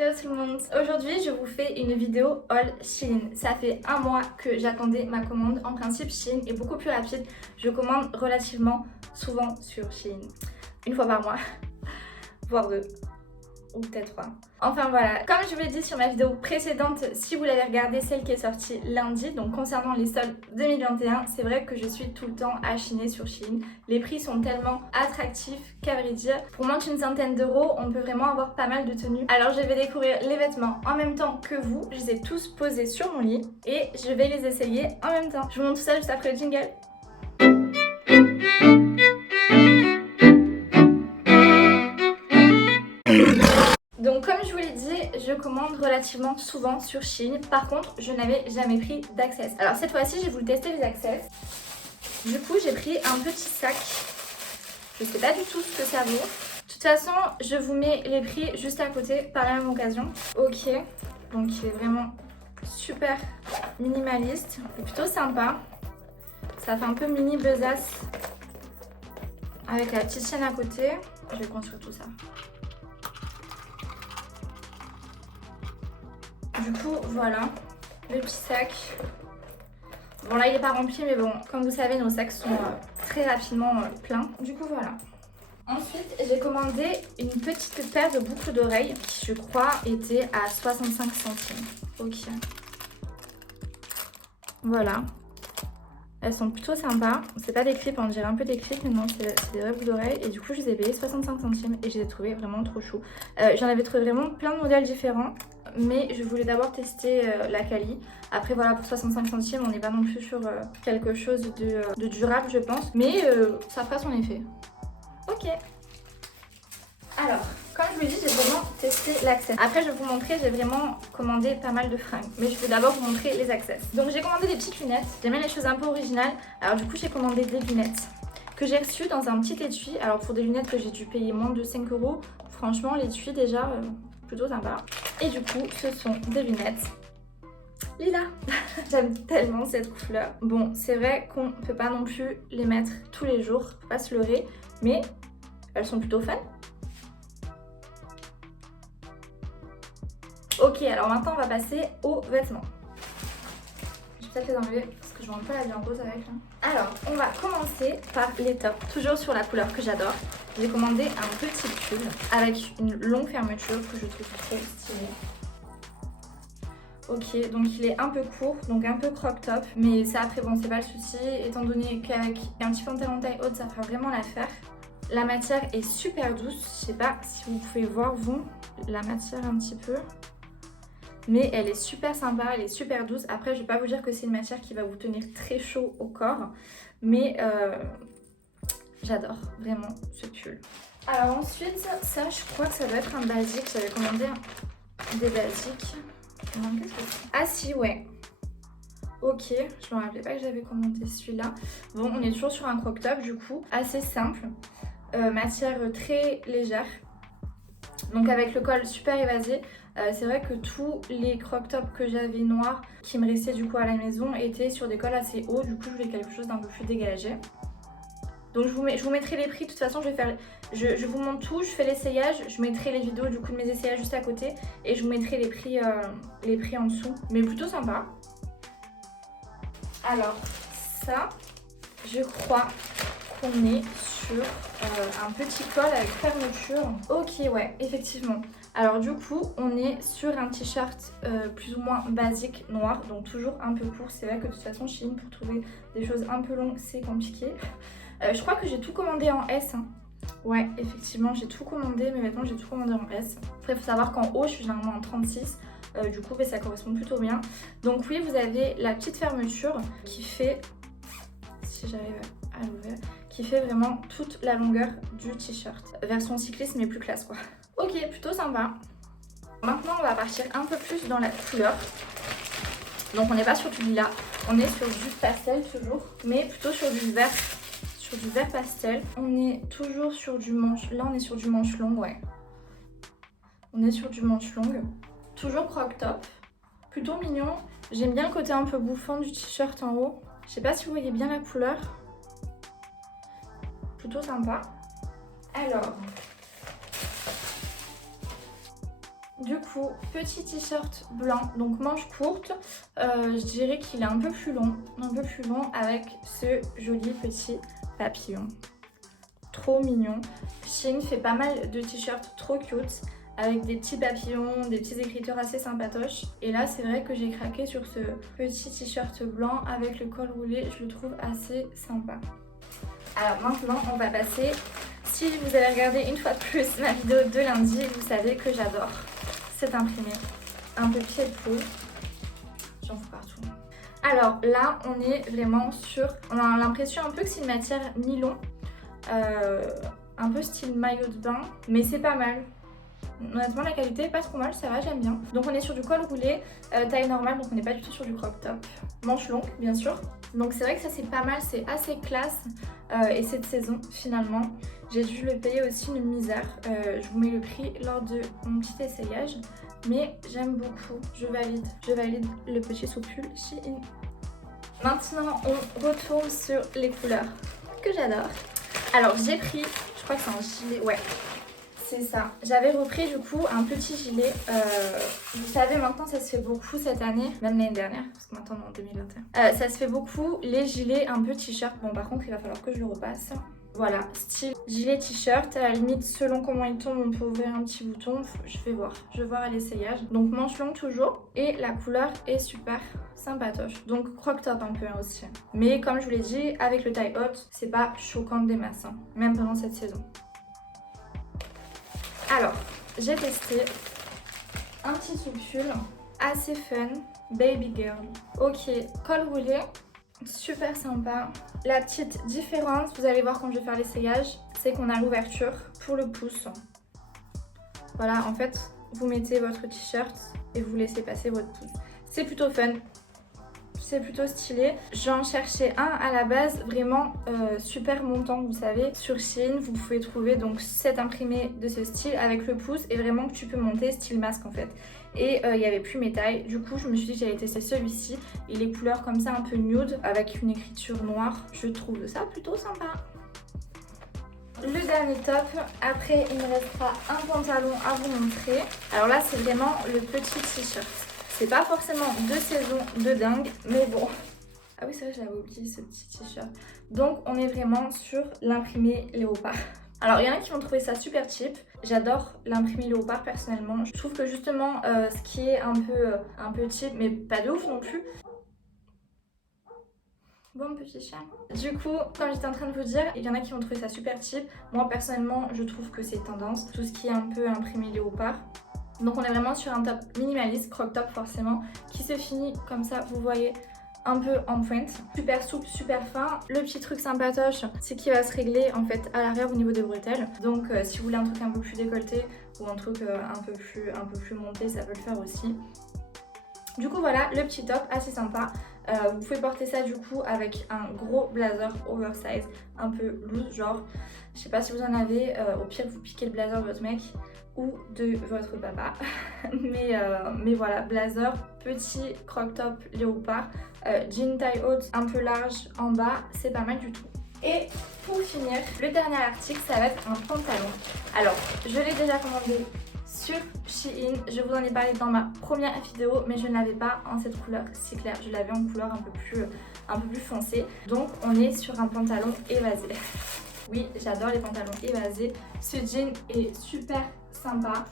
Hello tout le monde. Aujourd'hui je vous fais une vidéo haul Shein. Ça fait un mois que j'attendais ma commande. En principe Shein est beaucoup plus rapide. Je commande relativement souvent sur Shein. Une fois par mois, voire deux. Ou peut-être 3. Enfin voilà, comme je vous l'ai dit sur ma vidéo précédente, si vous l'avez regardée, celle qui est sortie lundi, donc concernant les soldes 2021, c'est vrai que je suis tout le temps achinée sur Shein. Les prix sont tellement attractifs qu'à vrai dire, pour moins d'une centaine d'euros, on peut vraiment avoir pas mal de tenues. Alors je vais découvrir les vêtements en même temps que vous, je les ai tous posés sur mon lit et je vais les essayer en même temps. Je vous montre tout ça juste après le jingle. Donc comme je vous l'ai dit, je commande relativement souvent sur Shein. Par contre, je n'avais jamais pris d'Access. Alors cette fois-ci, j'ai voulu tester les Access. Du coup, j'ai pris un petit sac. Je ne sais pas du tout ce que ça vaut. De toute façon, je vous mets les prix juste à côté par la même occasion. Ok, donc il est vraiment super minimaliste. C'est plutôt sympa. Ça fait un peu mini besace avec la petite chaîne à côté. Je vais construire tout ça. Du coup, voilà, le petit sac. Bon là, il n'est pas rempli, mais bon, comme vous savez, nos sacs sont très rapidement pleins. Du coup, voilà. Ensuite, j'ai commandé une petite paire de boucles d'oreilles qui, je crois, était à 65 centimes. Ok. Voilà. Elles sont plutôt sympas. C'est pas des clips, on dirait un peu des clips, mais non, c'est des vraies boucles d'oreilles. Et du coup, je les ai payées 65 centimes et je les ai trouvées vraiment trop chou. J'en avais trouvé vraiment plein de modèles différents. Mais je voulais d'abord tester la quali. Après voilà, pour 65 centimes, on n'est pas non plus sur quelque chose de durable, je pense. Mais ça fera son effet. Ok. Alors, comme je vous l'ai dit, j'ai vraiment testé l'Access. Après, je vais vous montrer, j'ai vraiment commandé pas mal de fringues. Mais je vais d'abord vous montrer les Access. Donc j'ai commandé des petites lunettes. J'aime bien les choses un peu originales. Alors du coup, j'ai commandé des lunettes que j'ai reçues dans un petit étui. Alors pour des lunettes que j'ai dû payer moins de 5 €, franchement, l'étui déjà... plutôt sympa. Et du coup, ce sont des lunettes lila. J'aime tellement cette couleur. Bon, c'est vrai qu'on peut pas non plus les mettre tous les jours, faut pas se leurrer, mais elles sont plutôt fun. Ok, alors maintenant on va passer aux vêtements. Je vais peut-être les enlever parce que je vois un peu la vie en rose avec là. Alors, on va commencer par les tops, toujours sur la couleur que j'adore. J'ai commandé un petit pull avec une longue fermeture que je trouve trop stylée. Ok, donc il est un peu court, donc un peu crop top, mais ça après bon c'est pas le souci, étant donné qu'avec un petit pantalon taille haute ça fera vraiment l'affaire. La matière est super douce, je sais pas si vous pouvez voir vous la matière un petit peu. Mais elle est super sympa, elle est super douce. Après, je vais pas vous dire que c'est une matière qui va vous tenir très chaud au corps. Mais j'adore vraiment ce pull. Alors ensuite, ça je crois que ça doit être un basique. J'avais commandé des basiques. Non, qu'est-ce que c'est ? Ah si, ouais. Ok, je me rappelais pas que j'avais commandé celui-là. Bon, on est toujours sur un crop top du coup, assez simple. Matière très légère. Donc avec le col super évasé. C'est vrai que tous les crop tops que j'avais noirs qui me restaient du coup à la maison étaient sur des cols assez hauts. Du coup je voulais quelque chose d'un peu plus dégagé. Donc je vous mettrai les prix. De toute façon je vous montre tout, je fais l'essayage. Je mettrai les vidéos du coup de mes essayages juste à côté. Et je vous mettrai les prix en dessous. Mais plutôt sympa. Alors ça, je crois qu'on est sur un petit col avec fermeture. Ok, ouais, effectivement. Alors du coup, on est sur un t-shirt plus ou moins basique noir, donc toujours un peu court. C'est vrai que de toute façon, Shein, pour trouver des choses un peu longues, c'est compliqué. Je crois que j'ai tout commandé en S. Hein. Ouais, effectivement, j'ai tout commandé. Mes vêtements, j'ai tout commandé en S. Après, il faut savoir qu'en haut, je suis généralement en 36. Du coup, ça correspond plutôt bien. Donc oui, vous avez la petite fermeture qui fait... Si j'arrive à l'ouvrir... qui fait vraiment toute la longueur du t-shirt. Version cycliste mais plus classe quoi. Ok, plutôt sympa. Maintenant on va partir un peu plus dans la couleur. Donc on n'est pas sur du lilas, on est sur du pastel toujours, mais plutôt sur du vert pastel. On est toujours sur du manche, là on est sur du manche longue, ouais. On est sur du manche longue, toujours crop top, plutôt mignon. J'aime bien le côté un peu bouffant du t-shirt en haut. Je sais pas si vous voyez bien la couleur. Plutôt sympa. Alors, Du coup, petit t-shirt blanc, donc manche courte, je dirais qu'il est un peu plus long avec ce joli petit papillon. Trop mignon. Shein fait pas mal de t-shirts trop cute avec des petits papillons, des petites écritures assez sympatoches. Et là, c'est vrai que j'ai craqué sur ce petit t-shirt blanc avec le col roulé, je le trouve assez sympa. Alors maintenant, on va passer. Si vous avez regardé une fois de plus ma vidéo de lundi, vous savez que j'adore cet imprimé. Un peu pied de poule. J'en fous partout. Alors là, on est vraiment sur... On a l'impression un peu que c'est une matière nylon. Un peu style maillot de bain. Mais c'est pas mal. Honnêtement, la qualité est pas trop mal, ça va, j'aime bien. Donc on est sur du col roulé, taille normale, donc on n'est pas du tout sur du crop top. Manche longue, bien sûr. Donc c'est vrai que ça c'est pas mal, c'est assez classe. Et cette saison, finalement, j'ai dû le payer aussi une misère. Je vous mets le prix lors de mon petit essayage. Mais j'aime beaucoup, je valide le petit soupule Shein. Maintenant, on retourne sur les couleurs que j'adore. Alors j'ai pris, je crois que c'est un gilet, ouais. C'est ça. J'avais repris du coup un petit gilet. Vous savez, maintenant ça se fait beaucoup cette année, même l'année dernière, parce que maintenant on est en 2021. Ça se fait beaucoup les gilets un peu t-shirt. Bon, par contre, il va falloir que je le repasse. Voilà, style gilet t-shirt. À la limite, selon comment il tombe, on peut ouvrir un petit bouton. Je vais voir à l'essayage. Donc manche longue toujours. Et la couleur est super sympatoche. Donc croc top un peu aussi. Mais comme je vous l'ai dit, avec le taille haute, c'est pas choquant des masses, hein, même pendant cette saison. Alors, j'ai testé un petit soupule assez fun, baby girl. Ok, col roulé, super sympa. La petite différence, vous allez voir quand je vais faire l'essayage, c'est qu'on a l'ouverture pour le pouce. Voilà, en fait, vous mettez votre t-shirt et vous laissez passer votre pouce. C'est plutôt fun. C'est plutôt stylé. J'en cherchais un à la base vraiment super montant, vous savez. Sur Shein, vous pouvez trouver donc cet imprimé de ce style avec le pouce et vraiment que tu peux monter style masque en fait. Et il n'y avait plus mes tailles. Du coup, je me suis dit que j'allais tester celui-ci. Et les couleurs comme ça un peu nude avec une écriture noire, je trouve ça plutôt sympa. Le dernier top, après il me restera un pantalon à vous montrer. Alors là, c'est vraiment le petit t-shirt. C'est pas forcément de saison de dingue, mais bon. Ah oui, c'est vrai, je l'avais oublié ce petit t-shirt. Donc, on est vraiment sur l'imprimé léopard. Alors, il y en a qui vont trouver ça super cheap. J'adore l'imprimé léopard personnellement. Je trouve que justement, ce qui est un peu cheap, mais pas de ouf non plus. Bon petit chat. Du coup, comme j'étais en train de vous dire, il y en a qui vont trouver ça super cheap. Moi, personnellement, je trouve que c'est tendance. Tout ce qui est un peu imprimé léopard. Donc on est vraiment sur un top minimaliste, crop top forcément, qui se finit comme ça, vous voyez, un peu en pointe. Super souple, super fin. Le petit truc sympatoche, c'est qu'il va se régler en fait à l'arrière au niveau des bretelles. Donc si vous voulez un truc un peu plus décolleté ou un truc un peu plus monté, ça peut le faire aussi. Du coup voilà, le petit top assez sympa. Vous pouvez porter ça du coup avec un gros blazer oversize, un peu loose, genre, je sais pas si vous en avez, au pire vous piquez le blazer de votre mec ou de votre papa. mais voilà, blazer, petit crop top léopard, jean taille haute un peu large en bas, c'est pas mal du tout. Et pour finir, le dernier article, ça va être un pantalon. Alors, je l'ai déjà commandé sur Shein, je vous en ai parlé dans ma première vidéo, mais je ne l'avais pas en cette couleur si claire, je l'avais en couleur un peu plus foncée. Donc on est sur un pantalon évasé. Oui, j'adore les pantalons évasés. Ce jean est super sympa.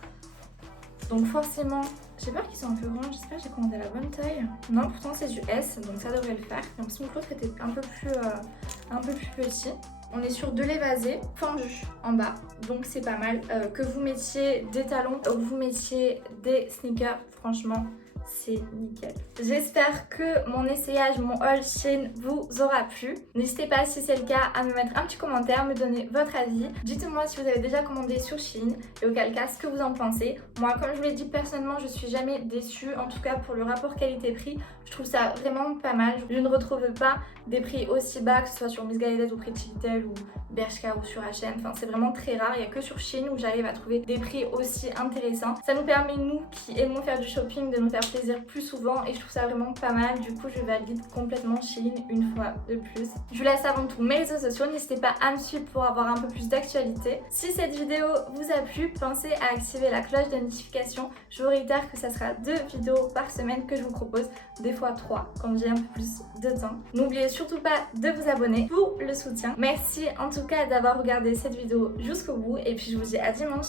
Donc forcément, j'ai peur qu'ils soient un peu grands, j'espère que j'ai commandé la bonne taille. Non, pourtant c'est du S, donc ça devrait le faire. J'ai l'impression que l'autre était un peu plus petit. On est sur de l'évasé fendu en bas, donc c'est pas mal. Que vous mettiez des talons ou que vous mettiez des sneakers, franchement, c'est nickel. J'espère que mon essayage, mon haul Shein vous aura plu. N'hésitez pas, si c'est le cas, à me mettre un petit commentaire, me donner votre avis. Dites-moi si vous avez déjà commandé sur Shein et auquel cas ce que vous en pensez. Moi, comme je vous l'ai dit, personnellement, je suis jamais déçue. En tout cas, pour le rapport qualité-prix, je trouve ça vraiment pas mal. Je ne retrouve pas des prix aussi bas, que ce soit sur Missguided ou Pretty Little ou Bershka ou sur H&M. Enfin, c'est vraiment très rare. Il n'y a que sur Shein où j'arrive à trouver des prix aussi intéressants. Ça nous permet, nous qui aimons faire du shopping, de nous faire plaisir plaisir plus souvent et je trouve ça vraiment pas mal. Du coup je valide complètement Shein une fois de plus. Je vous laisse avant tout mes réseaux sociaux, n'hésitez pas à me suivre pour avoir un peu plus d'actualité. Si cette vidéo vous a plu, pensez à activer la cloche de notification. Je vous réitère que ça sera 2 vidéos par semaine que je vous propose, des fois 3 quand j'ai un peu plus de temps. N'oubliez surtout pas de vous abonner pour le soutien. Merci en tout cas d'avoir regardé cette vidéo jusqu'au bout et puis je vous dis à dimanche.